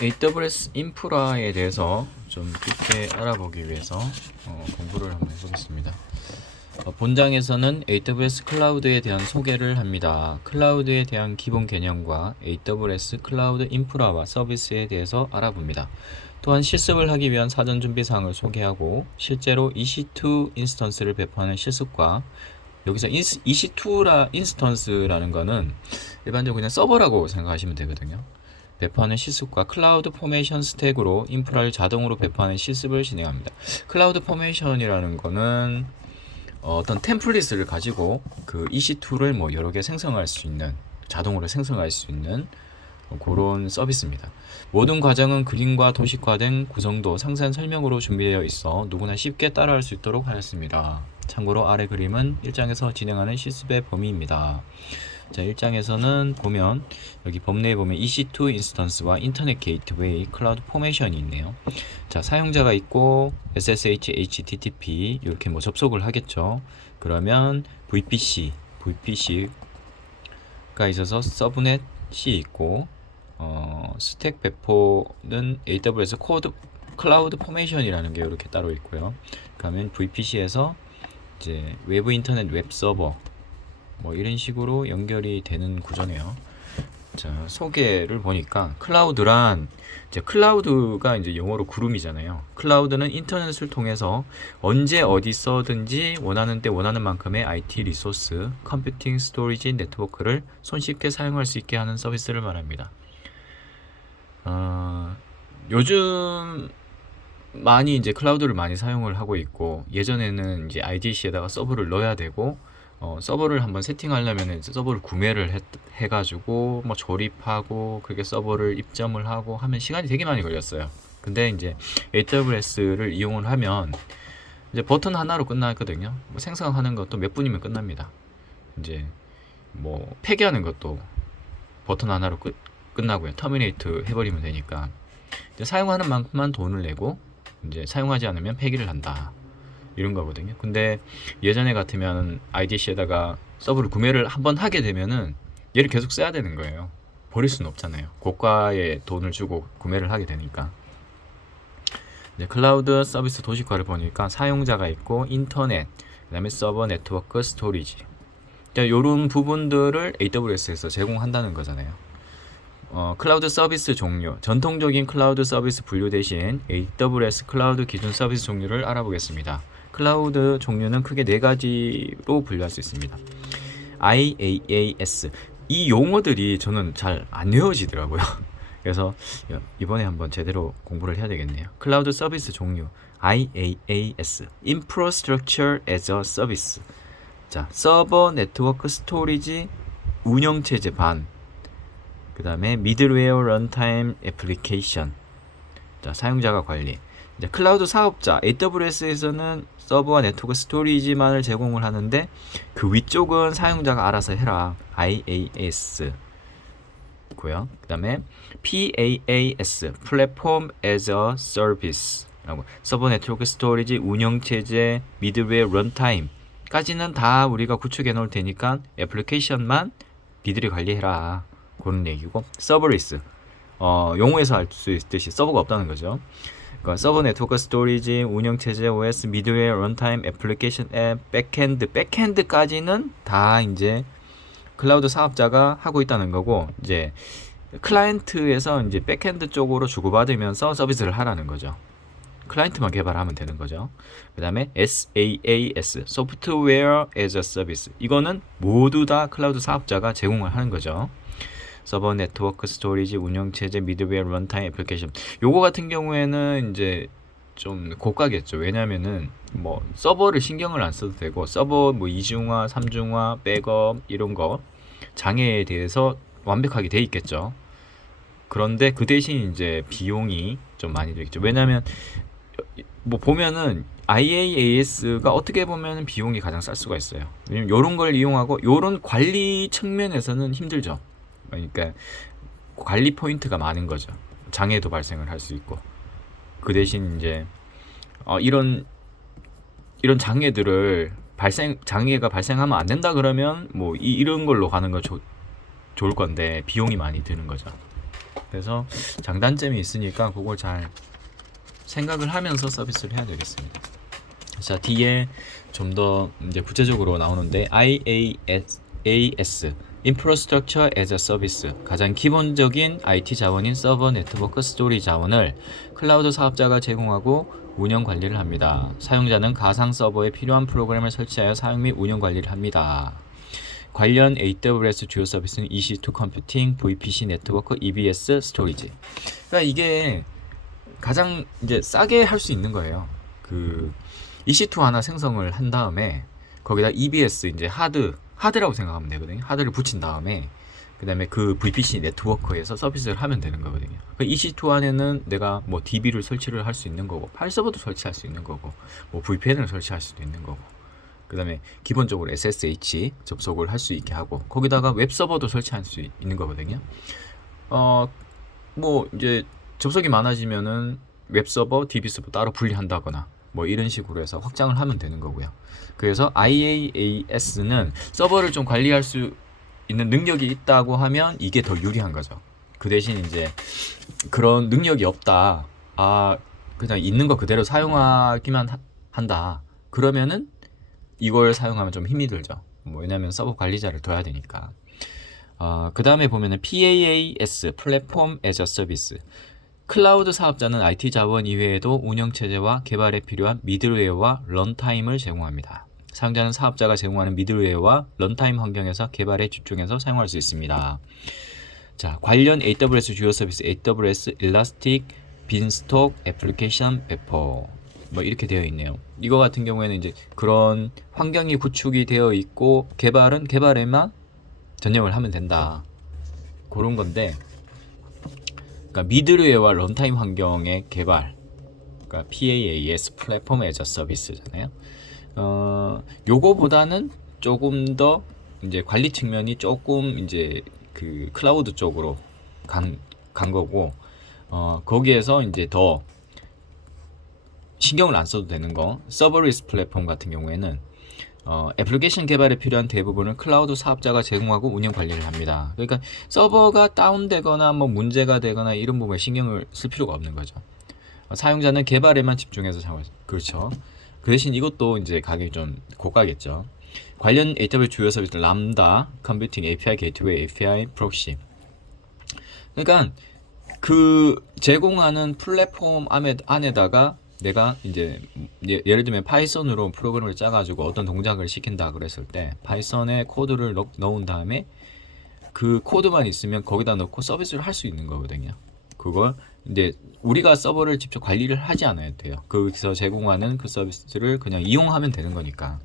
AWS 인프라에 대해서 좀 깊게 알아보기 위해서 공부를 한번 해보겠습니다. 본장에서는 AWS 클라우드에 대한 소개를 합니다. 클라우드에 대한 기본 개념과 AWS 클라우드 인프라와 서비스에 대해서 알아봅니다. 또한 실습을 하기 위한 사전 준비 사항을 소개하고 실제로 EC2 인스턴스를 배포하는 실습과 여기서 EC2라 인스턴스라는 거는 일반적으로 그냥 서버라고 생각하시면 되거든요. 배포하는 실습과 클라우드 포메이션 스택으로 인프라를 자동으로 배포하는 실습을 진행합니다. 클라우드 포메이션이라는 거는 어떤 템플릿을 가지고 그 EC2를 뭐 여러 개 생성할 수 있는, 자동으로 생성할 수 있는 그런 서비스입니다. 모든 과정은 그림과 도식화된 구성도 상세한 설명으로 준비되어 있어 누구나 쉽게 따라할 수 있도록 하였습니다. 참고로 아래 그림은 1장에서 진행하는 실습의 범위입니다. 자, 1장에서는 보면 여기 범내에 보면 EC2 인스턴스와 인터넷 게이트웨이 클라우드 포메이션이 있네요. 자, 사용자가 있고 SSH, HTTP 이렇게 뭐 접속을 하겠죠. 그러면 VPC가 있어서 서브넷이 있고 스택 배포는 AWS 클라우드 포메이션이라는 게 이렇게 따로 있고요. 그러면 VPC에서 이제 외부 인터넷 웹 서버 뭐 이런 식으로 연결이 되는 구조네요. 자, 소개를 보니까 클라우드란 이제 클라우드가 이제 영어로 구름이잖아요. 클라우드는 인터넷을 통해서 언제 어디서든지 원하는 때 원하는 만큼의 IT 리소스, 컴퓨팅, 스토리지, 네트워크를 손쉽게 사용할 수 있게 하는 서비스를 말합니다. 요즘 많이 이제 클라우드를 많이 사용을 하고 있고, 예전에는 이제 IDC에다가 서버를 넣어야 되고 서버를 한번 세팅하려면 이제 서버를 구매를 해가지고 뭐 조립하고 그게 서버를 입점을 하고 하면 시간이 되게 많이 걸렸어요. 근데 이제 AWS를 이용을 하면 이제 버튼 하나로 끝나거든요. 뭐 생성하는 것도 몇 분이면 끝납니다. 이제 뭐 폐기하는 것도 버튼 하나로 끝나고요. 터미네이트 해버리면 되니까 이제 사용하는 만큼만 돈을 내고 이제 사용하지 않으면 폐기를 한다. 이런 거거든요. 근데 예전에 같으면 IDC에다가 서버를 구매를 한번 하게 되면은 얘를 계속 써야 되는 거예요. 버릴 수는 없잖아요. 고가의 돈을 주고 구매를 하게 되니까. 이제 클라우드 서비스 도식화를 보니까 사용자가 있고 인터넷, 그다음에 서버, 네트워크, 스토리지. 이런 부분들을 AWS에서 제공한다는 거잖아요. 클라우드 서비스 종류, 전통적인 클라우드 서비스 분류 대신 AWS 클라우드 기준 서비스 종류를 알아보겠습니다. 클라우드 종류는 크게 4가지로 분류할 수 있습니다. IaaS, 이 용어들이 저는 잘 안 외워지더라고요. 그래서 이번에 한번 제대로 공부를 해야 되겠네요. 클라우드 서비스 종류 IaaS, Infrastructure as a Service. 자, 서버, 네트워크, 스토리지, 운영체제 반, 그 다음에 미들웨어 런타임 애플리케이션. 자, 사용자가 관리. 이제 클라우드 사업자 AWS에서는 서버와 네트워크 스토리지만을 제공을 하는데 그 위쪽은 사용자가 알아서 해라. IaaS 고요. 그 다음에 PaaS Platform as a Service 라고, 서버, 네트워크, 스토리지, 운영체제, 미들웨어, 런타임 까지는 다 우리가 구축해 놓을 테니까 애플리케이션만 니들이 관리해라, 그런 얘기고, 서버리스 용어에서 알 수 있듯이 서버가 없다는 거죠. 그러니까 서버, 네트워크, 스토리지, 운영체제, OS, 미드웨어, 런타임, 애플리케이션 앱, 백핸드까지는 다 이제 클라우드 사업자가 하고 있다는 거고, 이제 클라이언트에서 이제 백핸드 쪽으로 주고받으면서 서비스를 하라는 거죠. 클라이언트만 개발하면 되는 거죠. 그 다음에 SaaS, Software as a Service. 이거는 모두 다 클라우드 사업자가 제공을 하는 거죠. 서버, 네트워크, 스토리지, 운영체제, 미드웨어, 런타임, 애플리케이션. 요거 같은 경우에는 이제 좀 고가겠죠. 왜냐면은 뭐 서버를 신경을 안 써도 되고, 서버 뭐 이중화, 삼중화, 백업 이런 거 장애에 대해서 완벽하게 돼 있겠죠. 그런데 그 대신 이제 비용이 좀 많이 들겠죠. 왜냐면 뭐 보면은 IaaS가 어떻게 보면 비용이 가장 쌀 수가 있어요. 왜냐면 요런 걸 이용하고 요런 관리 측면에서는 힘들죠. 그러니까 관리 포인트가 많은 거죠. 장애도 발생을 할 수 있고. 그 대신 이제 이런 장애들을 장애가 발생하면 안 된다 그러면 뭐 이런 걸로 가는 거 좋을 건데 비용이 많이 드는 거죠. 그래서 장단점이 있으니까 그걸 잘 생각을 하면서 서비스를 해야 되겠습니다. 자, 뒤에 좀 더 이제 구체적으로 나오는데 IaaS Infrastructure as a Service, 가장 기본적인 IT 자원인 서버, 네트워크, 스토리 자원을 클라우드 사업자가 제공하고 운영 관리를 합니다. 사용자는 가상 서버에 필요한 프로그램을 설치하여 사용 및 운영 관리를 합니다. 관련 AWS 주요 서비스는 EC2 컴퓨팅, VPC 네트워크, EBS 스토리지. 그러니까 이게 가장 이제 싸게 할 수 있는 거예요. 그 EC2 하나 생성을 한 다음에 거기다 EBS 이제 하드라고 생각하면 되거든요. 하드를 붙인 다음에 그다음에 그 VPC 네트워크에서 서비스를 하면 되는 거거든요. 그 EC2 안에는 내가 뭐 DB를 설치를 할 수 있는 거고, 파일 서버도 설치할 수 있는 거고, 뭐 VPN을 설치할 수도 있는 거고, 그다음에 기본적으로 SSH 접속을 할 수 있게 하고, 거기다가 웹 서버도 설치할 수 있는 거거든요. 뭐 이제 접속이 많아지면은 웹 서버, DB 서버 따로 분리한다거나 뭐 이런 식으로 해서 확장을 하면 되는 거고요. 그래서 IaaS는 서버를 좀 관리할 수 있는 능력이 있다고 하면 이게 더 유리한 거죠. 그 대신 이제 그런 능력이 없다, 그냥 있는 거 그대로 사용하기만 한다, 그러면은 이걸 사용하면 좀 힘이 들죠. 뭐 왜냐면 서버 관리자를 둬야 되니까. 그 다음에 보면은 PaaS, 플랫폼 애저 서비스. 클라우드 사업자는 IT 자원 이외에도 운영체제와 개발에 필요한 미들웨어와 런타임을 제공합니다. 사용자는 사업자가 제공하는 미들웨어와 런타임 환경에서 개발에 집중해서 사용할 수 있습니다. 자, 관련 AWS 주요 서비스, AWS 일라스틱, 빈스톡, 애플리케이션, 베퍼, 뭐 이렇게 되어 있네요. 이거 같은 경우에는 이제 그런 환경이 구축이 되어 있고 개발은 개발에만 전념을 하면 된다, 그런 건데, 그러니까 미들웨어와 런타임 환경의 개발, 그러니까 PaaS, 플랫폼 애저 서비스잖아요. 요거보다는 조금 더 이제 관리 측면이 조금 이제 그 클라우드 쪽으로 간 거고, 거기에서 이제 더 신경을 안 써도 되는 거, 서버리스 플랫폼 같은 경우에는 애플리케이션 개발에 필요한 대부분을 클라우드 사업자가 제공하고 운영 관리를 합니다. 그러니까 서버가 다운되거나 뭐 문제가 되거나 이런 부분에 신경을 쓸 필요가 없는 거죠. 사용자는 개발에만 집중해서 사용할 수, 그렇죠. 그 대신 이것도 이제 가격이 좀 고가겠죠. 관련 AWS 주요 서비스 람다, 컴퓨팅, API 게이트웨이, API 프록시. 그러니까 그 제공하는 플랫폼 안에다가 내가 이제 예를 들면 파이썬으로 프로그램을 짜가지고 어떤 동작을 시킨다 그랬을 때 파이썬에 코드를 넣은 다음에 그 코드만 있으면 거기다 넣고 서비스를 할 수 있는 거거든요. 그걸 이제 우리가 서버를 직접 관리를 하지 않아야 돼요. 거기서 제공하는 그 서비스를 그냥 이용하면 되는 거니까.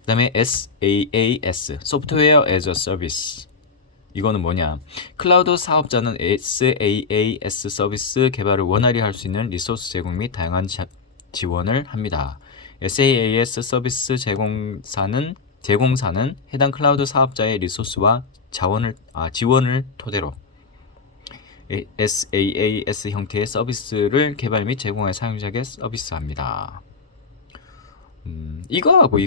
그 다음에 SaaS, Software as a Service. 이거는 뭐냐? 클라우드 사업자는 SaaS 서비스 개발을 원활히 할 수 있는 리소스 제공 및 다양한 지원을 합니다. SaaS 서비스 제공사는 해당 클라우드 사업자의 리소스와 지원을 토대로 SaaS 형태의 서비스를 개발 및 제공해 사용자에게 서비스합니다. 이거하고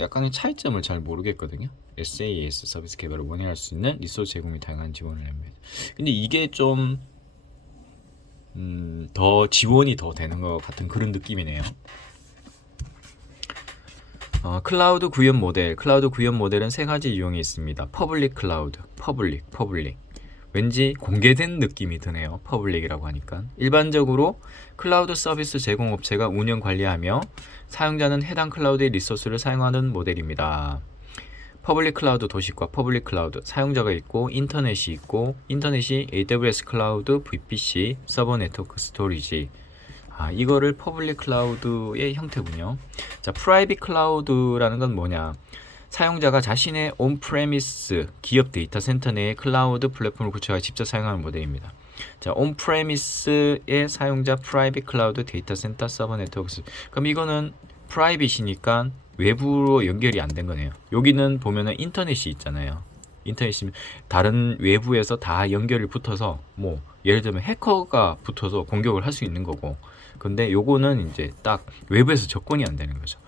약간의 차이점을 잘 모르겠거든요. SaaS 서비스 개발을 원활히 할 수 있는 리소스 제공 및 다양한 지원을 합니다. 근데 이게 좀 더 지원이 더 되는 것 같은 그런 느낌이네요. 클라우드 구현 모델은 세 가지 유형이 있습니다. 퍼블릭 클라우드, 퍼블릭. 왠지 공개된 느낌이 드네요. 퍼블릭이라고 하니까. 일반적으로 클라우드 서비스 제공업체가 운영 관리하며 사용자는 해당 클라우드의 리소스를 사용하는 모델입니다. 퍼블릭 클라우드 도식과 퍼블릭 클라우드, 사용자가 있고 인터넷이 AWS 클라우드, VPC, 서버 네트워크 스토리지. 이거를 퍼블릭 클라우드의 형태군요. 자, 프라이빗 클라우드라는 건 뭐냐? 사용자가 자신의 온프레미스 기업 데이터 센터 내에 클라우드 플랫폼을 구축하여 직접 사용하는 모델입니다. 자, 온프레미스의 사용자 프라이빗 클라우드 데이터 센터 서버 네트워크. 그럼 이거는 프라이빗이니까 외부로 연결이 안 된 거네요. 여기는 보면은 인터넷이 있잖아요. 인터넷이면 다른 외부에서 다 연결이 붙어서 뭐 예를 들면 해커가 붙어서 공격을 할 수 있는 거고, 근데 요거는 이제 딱 외부에서 접근이 안 되는 거죠.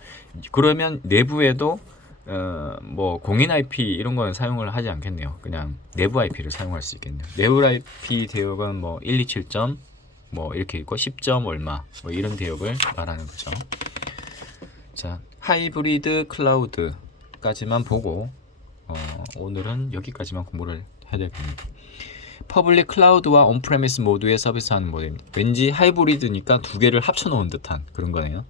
그러면 내부에도 뭐 공인 IP 이런 거는 사용을 하지 않겠네요. 그냥 내부 IP를 사용할 수 있겠네요. 내부 IP 대역은 뭐 127점 뭐 이렇게 있고 10점 얼마 뭐 이런 대역을 말하는 거죠. 자, 하이브리드 클라우드까지만 보고 오늘은 여기까지만 공부를 해야 될 겁니다. 퍼블릭 클라우드와 온프레미스 모두의 서비스하는 모델입니다. 왠지 하이브리드니까 두 개를 합쳐놓은 듯한 그런 거네요.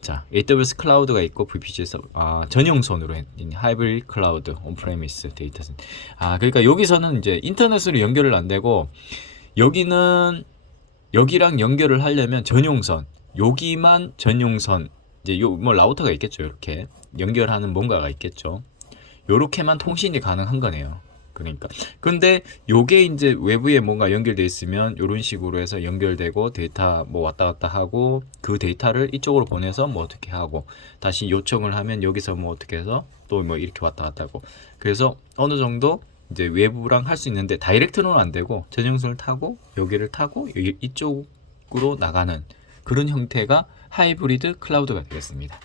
자, AWS 클라우드가 있고 VPC에서 전용선으로 있는 하이브리드 클라우드 온프레미스 데이터 센터. 그러니까 여기서는 이제 인터넷으로 연결을 안 되고 여기는 여기랑 연결을 하려면 전용선, 여기만 전용선 이제 뭐 라우터가 있겠죠. 이렇게 연결하는 뭔가가 있겠죠. 요렇게만 통신이 가능한 거네요. 그러니까 근데 요게 이제 외부에 뭔가 연결돼 있으면 요런 식으로 해서 연결되고 데이터 뭐 왔다 갔다 하고 그 데이터를 이쪽으로 보내서 뭐 어떻게 하고 다시 요청을 하면 여기서 뭐 어떻게 해서 또 뭐 이렇게 왔다 갔다 하고 그래서 어느 정도 이제 외부랑 할 수 있는데 다이렉트로는 안 되고 전용선을 타고 여기를 타고 이쪽으로 나가는 그런 형태가 하이브리드 클라우드가 되겠습니다.